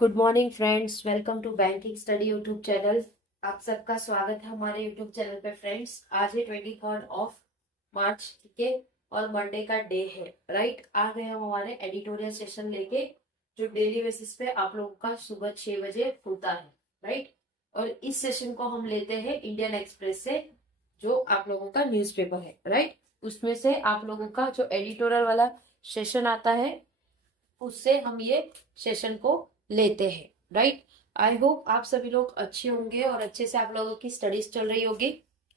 Good morning friends, welcome to banking study YouTube channel. आप सबका स्वागत है हमारे यूट्यूब चैनल पे। फ्रेंड्स, आज है 23 मार्च, ठीक है, और मंडे का डे है, राइट। आ गए हम हमारे एडिटोरियल सेशन लेके, जो डेली बेसिस पे आप लोगों का सुबह 6 बजे खुलता है, राइट। और इस सेशन को हम लेते हैं इंडियन एक्सप्रेस से, जो आप लोगों का न्यूज़पेपर है, राइट। उसमें से आप लोगों का जो एडिटोरियल वाला सेशन आता है, उससे हम ये सेशन को लेते हैं, राइट। आई होप आप सभी लोग अच्छे होंगे और अच्छे से आप लोगों की स्टडीज चल रही होगी,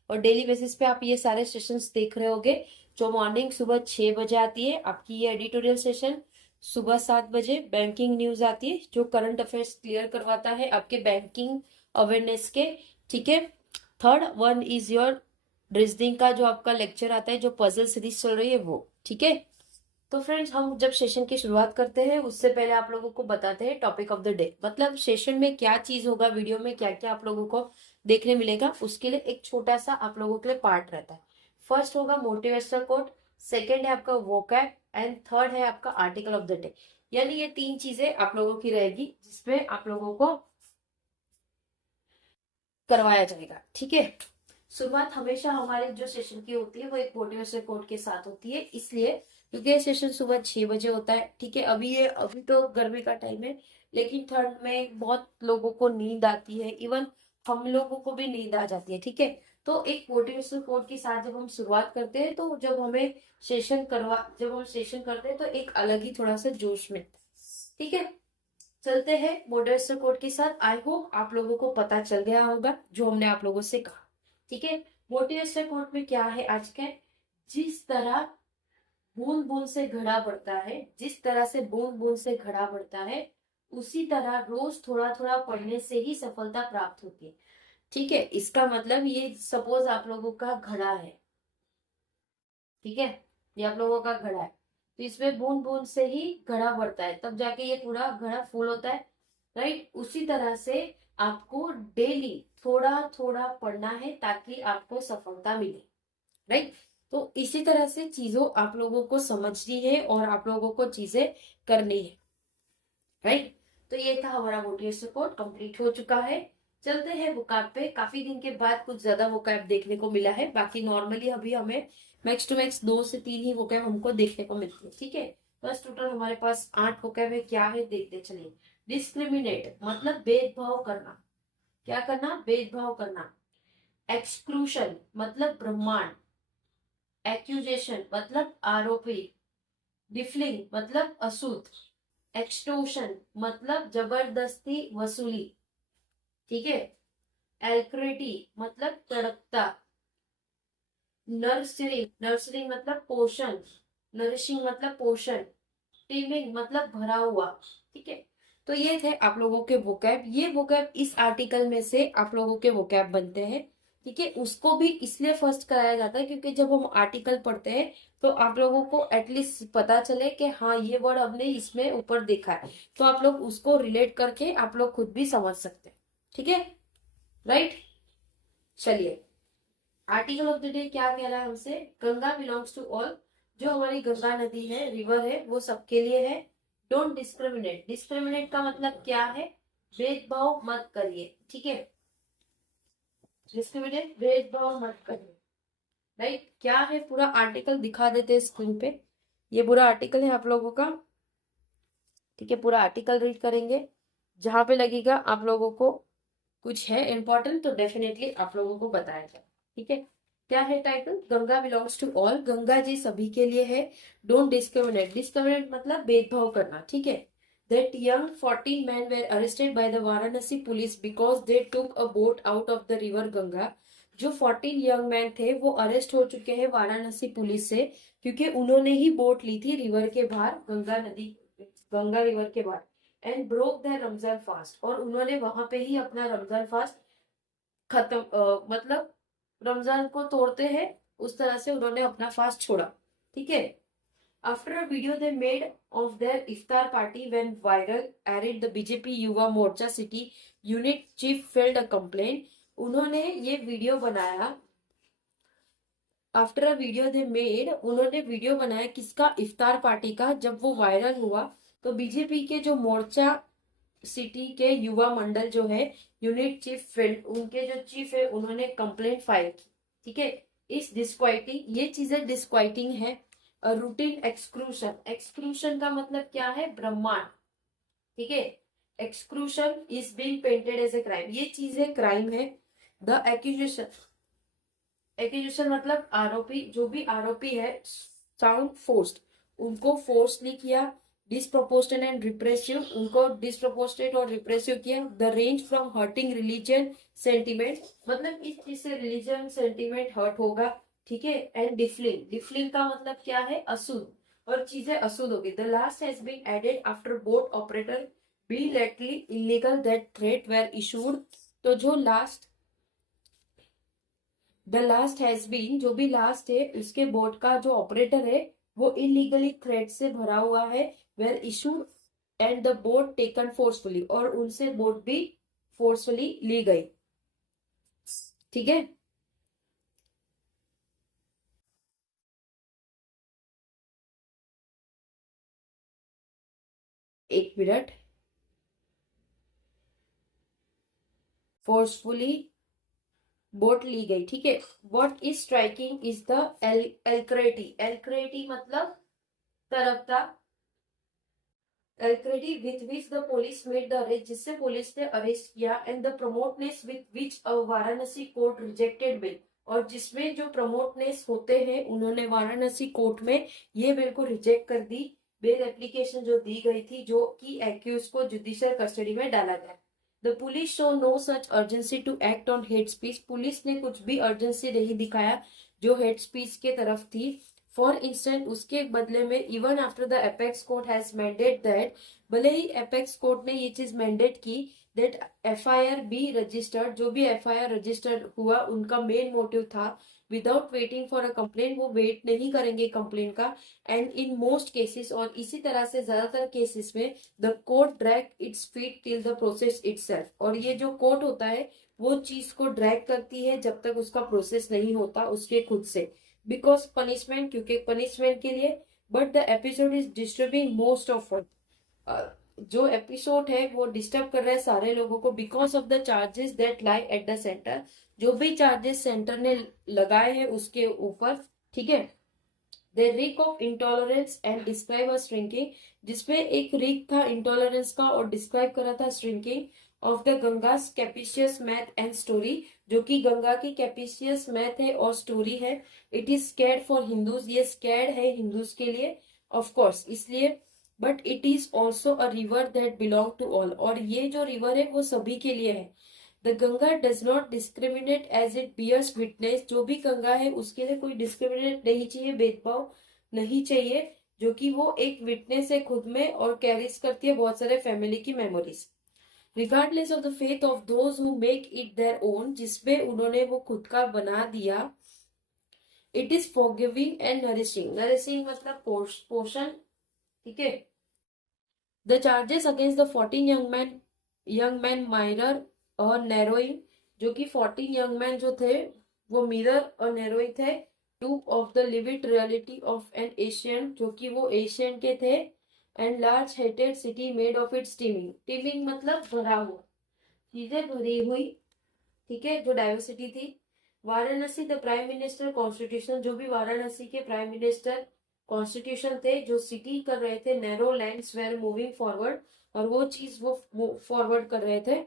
और डेली बेसिस पे आप ये सारे सेशंस देख रहे होगे। जो मॉर्निंग सुबह 6 बजे आती है आपकी ये एडिटोरियल सेशन, सुबह 7 बजे बैंकिंग न्यूज आती है, जो करंट अफेयर्स क्लियर करवाता है आपके बैंकिंग अवेयरनेस के, ठीक है। Third one is your reasoning का जो आपका लेक्चर आता है, जो पजल सीरीज चल रही है वो, ठीक है। तो फ्रेंड्स, हम जब सेशन की शुरुआत करते हैं उससे पहले आप लोगों को बताते हैं टॉपिक ऑफ द डे, मतलब सेशन में क्या चीज होगा, वीडियो में क्या क्या आप लोगों को देखने मिलेगा, उसके लिए एक छोटा सा आप लोगों के लिए पार्ट रहता है। फर्स्ट होगा मोटिवेशनल कोट, सेकेंड है आपका वोकैब, एंड थर्ड है आपका आर्टिकल ऑफ द डे। यानी ये तीन चीजें आप लोगों की रहेगी, जिसमें आप लोगों को करवाया जाएगा, ठीक है। शुरुआत हमेशा हमारे जो सेशन की होती है वो एक मोटिवेशनल कोट के साथ होती है, इसलिए क्योंकि ये सेशन सुबह 6 बजे होता है, ठीक है। अभी तो गर्मी का टाइम है, लेकिन ठंड में बहुत लोगों को नींद आती है, इवन हम लोगों को भी नींद आ जाती है, ठीक है। तो एक मोटिवेशनल कोट के साथ जब हम शुरुआत करते हैं, तो जब हम सेशन करते हैं तो एक अलग ही थोड़ा सा जोश मिलता है, ठीक है। चलते हैं मोटिवेशनल कोट के साथ। आई होप आप लोगों को पता चल गया होगा जो हमने आप लोगों से कहा, ठीक है। मोटिवेशनल कोट में क्या है आज के, जिस तरह बूंद बूंद से घड़ा बढ़ता है, जिस तरह से बूंद बूंद से घड़ा बढ़ता है, उसी तरह रोज थोड़ा थोड़ा पढ़ने से ही सफलता प्राप्त होती है, ठीक है। इसका मतलब ये सपोज आप लोगों का घड़ा है, ठीक है, ये आप लोगों का घड़ा है, तो इसमें बूंद बूंद से ही घड़ा बढ़ता है, तब जाके ये पूरा घड़ा फुल होता है, राइट। उसी तरह से आपको डेली थोड़ा थोड़ा पढ़ना है ताकि आपको सफलता मिले, राइट। तो इसी तरह से चीजों आप लोगों को समझनी है और आप लोगों को चीजें करनी है, राइट। तो ये था हमारा मोटिवेशन कोट, कंप्लीट हो चुका है। चलते हैं वोकैब पे। काफी दिन के बाद कुछ ज्यादा वोकैब देखने को मिला है, बाकी नॉर्मली अभी हमें मैक्स टू मैक्स 2 से 3 ही वोकैब हमको देखने को मिलती है, ठीक है। बस टोटल हमारे पास 8 वोकैब है। क्या है देखते चलिए। डिस्क्रिमिनेट मतलब भेदभाव करना, क्या करना, भेदभाव करना। एक्सक्लूशन मतलब ब्रह्मांड। एक्यूजेशन मतलब आरोपी। डिफलिंग मतलब असूत। एक्सटोर्शन मतलब जबरदस्ती वसूली, ठीक है। एल्क्रिटी मतलब तड़पता। नर्सरिंग, नर्सरिंग मतलब पोषण। नरिशिंग मतलब पोषण। टीमिंग मतलब भरा हुआ, ठीक है। तो ये थे आप लोगों के वोकैब। ये वोकैब इस आर्टिकल में से आप लोगों के वोकैब बनते हैं, ठीक है। उसको भी इसलिए फर्स्ट कराया जाता है क्योंकि जब हम आर्टिकल पढ़ते हैं तो आप लोगों को एटलीस्ट पता चले कि हाँ ये वर्ड हमने इसमें ऊपर देखा है, तो आप लोग उसको रिलेट करके आप लोग खुद भी समझ सकते हैं, ठीक है, राइट। चलिए, आर्टिकल ऑफ द डे क्या कह रहा है हमसे। गंगा बिलोंग्स टू ऑल, जो हमारी गंगा नदी है, रिवर है, वो सबके लिए है। डोंट डिस्क्रिमिनेट, डिस्क्रिमिनेट का मतलब क्या है, भेदभाव मत करिए, ठीक है। डिस्क्रिमिनेट, भेदभाव मत करिए, राइट। क्या है पूरा आर्टिकल दिखा देते हैं स्क्रीन पे। ये पूरा आर्टिकल है आप लोगों का, ठीक है। पूरा आर्टिकल रीड करेंगे, जहां पे लगेगा आप लोगों को कुछ है इंपॉर्टेंट तो डेफिनेटली आप लोगों को बताया जाए, ठीक है। क्या है title, Ganga belongs to all, Ganga ji सभी के लिए है। डोंट डिस्क्रिमिनेट, डिस्क्रिमिनेट मतलब भेदभाव करना, ठीक है। That young 14 men were arrested by the Varanasi police because they took a boat out of the river Ganga। जो 14 यंग मैन थे वो अरेस्ट हो चुके हैं वाराणसी पुलिस से, क्योंकि उन्होंने ही बोट ली थी रिवर के बाहर, गंगा नदी, गंगा रिवर के बाहर। And broke the Ramzan fast, और उन्होंने वहां पे ही अपना रमजान फास्ट खत्म, मतलब रमजान को तोड़ते हैं उस तरह से उन्होंने अपना फास्ट छोड़ा, ठीक है। After a video they made of their iftar party went viral irked the BJP Yuva Morcha city unit chief filed a complaint. उन्होंने ये वीडियो बनाया, after a video they made, उन्होंने वीडियो बनाया किसका, इफ्तार पार्टी का। जब वो वायरल हुआ तो बीजेपी के जो मोर्चा सिटी के युवा मंडल जो है, यूनिट चीफ फील्ड, उनके जो चीफ है उन्होंने कंप्लेंट फाइल की। ठीक है, इस डिस्क्वाइटिंग, ये चीजें डिस्क्वाइटिंग है। रूटीन एक्सक्लूशन, एक्सक्लूशन का मतलब क्या है, ब्रह्मांड। ठीक है, exclusion is being painted as a crime, ये चीजें क्राइम है। द एक्यूजेशन, एक्यूजेशन मतलब आरोपी, जो भी आरोपी है, साउंड फोर्स्ड, उनको फोर्सली किया। डिसप्रोपोर्शनेट एंड रिप्रेसिव, उनको डिसप्रोपोर्शनेट और रिप्रेसिव किया। The range from hurting religion sentiment, मतलब इस चीज से रिलीजन सेंटिमेंट हर्ट होगा। ठीक है, एंड डिफलिंग, डिफलिंग का मतलब क्या है, अशुद्ध, और चीजें अशुद्ध होगी। The last has been added after boat operator be lately illegal that threat were issued. तो जो last, the last has been, जो भी लास्ट है उसके बोर्ड का जो ऑपरेटर है वो इलीगली थ्रेट से भरा हुआ है, were issued and the board taken forcefully, और उनसे बोर्ड भी फोर्सफुली ली गई। ठीक है, एक मिनट, फोर्सफुली बोट ली गई। ठीक है, what is striking is the alacrity, alacrity मतलब तरफता, alacrity with which the police made the arrest, जिससे पुलिस ने अरेस्ट किया। And the promptness with which Varanasi court rejected bail, और जिसमें जो प्रमोटनेस होते हैं उन्होंने वाराणसी कोर्ट में ये बिल को रिजेक्ट कर दी। बेल एप्लीकेशन जो दी गई थी, जो कि एक्यूज को जुडिशियल कस्टडी में डाला गया। The police show no such urgency to act on hate speech, police ने कुछ भी अर्जेंसी नहीं दिखाया जो हेट स्पीच के तरफ थी। फॉर इंस्टेंट, उसके बदले में even after the apex court has mandate that, भले ही एपेक्स कोर्ट ने ये चीज मैंडेट की दैट एफआईआर बी रजिस्टर्ड, जो भी एफआईआर रजिस्टर्ड हुआ उनका मेन मोटिव था without waiting for a complain, वो वेट नहीं करेंगे कंप्लेन का। एंड इन मोस्ट केसेस, और इसी तरह से ज्यादातर केसेस में, the court drag its feet till the process itself, और ये जो कोर्ट होता है वो चीज को ड्रैग करती है जब तक उसका प्रोसेस नहीं होता उसके खुद से, बिकॉज पनिशमेंट, क्योंकि पनिशमेंट के लिए। But the episode is disturbing most of all, जो एपिसोड है वो डिस्टर्ब कर रहा है सारे लोगों को, because of the charges that lie at the centre, जो भी चार्जेस सेंटर ने लगाए हैं उसके ऊपर। ठीक है, the Rick of intolerance and describe a shrinking, जिसमें एक रिक था इंटॉलरेंस का और डिस्क्राइब करा था shrinking of the Ganga's capacious myth and story, जो कि गंगा की कैपिशियस मैथ है और स्टोरी है। It is scared for Hindus, ये स्कैर्ड है हिंदूज के लिए, ऑफ कोर्स इसलिए। But it is also a river that belong to all, और ये जो रिवर है वो सभी के लिए है। The Ganga does not discriminate as it bears witness, जो भी गंगा है उसके लिए कोई डिस्क्रिमिनेट नहीं चाहिए, भेदभाव नहीं चाहिए, जो कि वो एक विटनेस है खुद में और कैरीज करती है बहुत सारे फैमिली की memories. Regardless of the faith of those who make it their own, जिसमें उन्होंने वो खुद का बना दिया। It is forgiving and nourishing, nourishing मतलब पोषण। ठीक है, the charges against the 14 young man minor और नैरोइंग, जो कि 14 यंग मैन जो थे वो मिरर और नैरोइंग थे। Two of the levied reality of N Asian, जो कि वो एशियन के थे। And large hated city made of its teeming, teeming मतलब भरा हुआ, चीजें भरी हुई। ठीक है, जो डाइवर्सिटी थी। Varanasi the prime minister constitution, जो भी वाराणसी के प्राइम मिनिस्टर कॉन्स्टिट्यूशन थे, जो सिटी कर रहे थे narrow lands were moving forward, और वो चीज वो फॉरवर्ड कर रहे थे।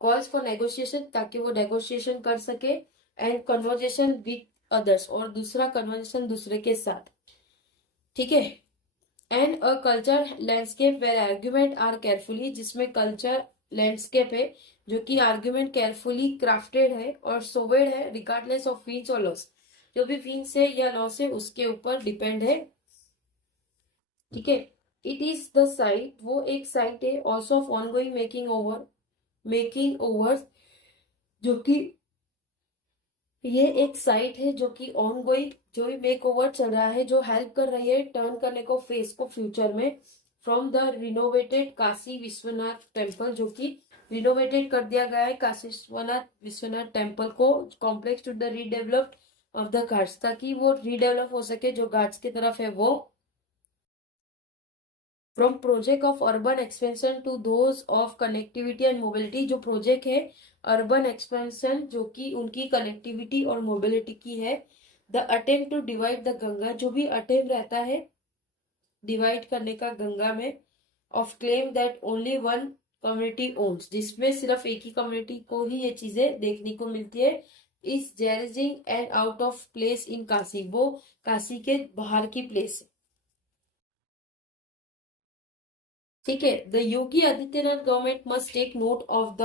कॉल्स फॉर नेगोशिएशन, ताकि वो नेगोशिएशन कर सके। एंड कन्वर्जेशन विद अदर्स, और दूसरा कन्वर्जेशन दूसरे के साथ। ठीक है, and a culture landscape were argument are carefully, जिसमें कल्चर लैंडस्केप है जो कि आर्ग्यूमेंट केयरफुली क्राफ्टेड है और सोवेड है, रिगार्डलेस ऑफ वीन्स और लॉस, जो भी वीन्स है या लॉस है उसके ऊपर डिपेंड है। ठीक है, इट इज द साइट, वो एक साइट है also of ongoing making overs, जो कि ये एक साइट है जो कि ऑन गोइंग, जो भी मेक ओवर चल रहा है, जो हेल्प कर रही है टर्न करने को फेस को फ्यूचर में। From the renovated Kashi Vishwanath temple, जो कि रिनोवेटेड कर दिया गया है काशी विश्वनाथ टेम्पल को, complex to the redeveloped of the ghats, ताकि वो रीडेवलप हो सके जो घाट्स की तरफ है वो। From project of urban expansion to those of connectivity and mobility, जो प्रोजेक्ट है अर्बन एक्सपेंशन जो कि उनकी कनेक्टिविटी और मोबिलिटी की है। The attempt to divide the Ganga, जो भी अटेम्प्ट रहता है डिवाइड करने का गंगा में, of claim that only one community owns, जिसमें सिर्फ एक ही कम्युनिटी को ही ये चीजें देखने को मिलती है, is जैजिंग and out of place in Kashi, वो काशी के बाहर की प्लेस है। ठीक है। The Yogi Adityanath government must take note of the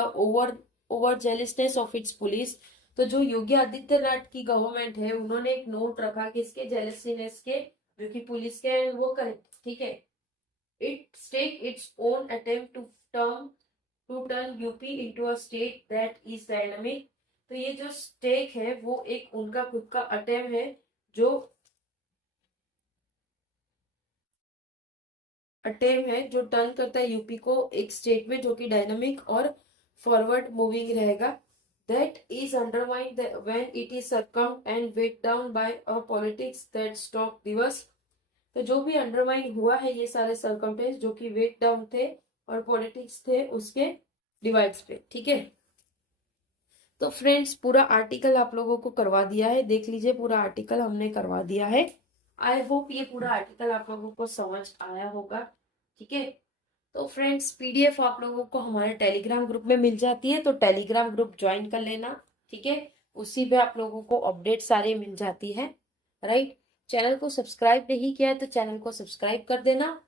over जेलिसनेस of its police, तो जो योगी आदित्यनाथ की गवर्नमेंट है उन्होंने एक नोट रखा किसके, जेलसीनेस के, जो कि पुलिस के वो करें। ठीक है। It take its own attempt to turn UP into a state that is dynamic, तो ये जो स्टेक है वो एक उनका खुद का अटेम्प्ट है जो टर्न करता है यूपी को एक स्टेट में जो कि डायनामिक और फॉरवर्ड मूविंग रहेगा। That is undermined when it is circumscribed and weighed down by a politics that stop divisions, तो जो भी अंडरमाइन हुआ है ये सारे सरकमस्टेंस जो कि वेट डाउन थे और पॉलिटिक्स थे उसके डिवाइड्स पे। ठीक है। तो फ्रेंड्स पूरा आर्टिकल आप लोगों को करवा दिया है, देख लीजिए पूरा आर्टिकल हमने करवा दिया है। आई होप ये पूरा आर्टिकल आप लोगों को समझ आया होगा। ठीक है। तो फ्रेंड्स पीडीएफ आप लोगों को हमारे टेलीग्राम ग्रुप में मिल जाती है, तो टेलीग्राम ग्रुप ज्वाइन कर लेना। ठीक है। उसी पे आप लोगों को अपडेट सारे मिल जाती है। राइट। चैनल को सब्सक्राइब नहीं किया है तो चैनल को सब्सक्राइब कर देना,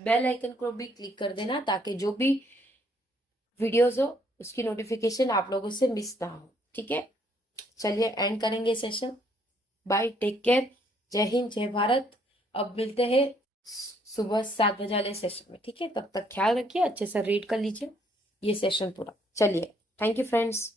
बेल आइकन को भी क्लिक कर देना ताकि जो भी वीडियोस हो उसकी नोटिफिकेशन आप लोगों से मिस ना हो। ठीक है। चलिए एंड करेंगे सेशन। बाय, टेक केयर, जय हिंद, जय भारत। अब मिलते हैं सुबह 7 बजे वाले सेशन में। ठीक है। तब तक ख्याल रखिए, अच्छे से रीड कर लीजिए ये सेशन पूरा। चलिए, थैंक यू फ्रेंड्स।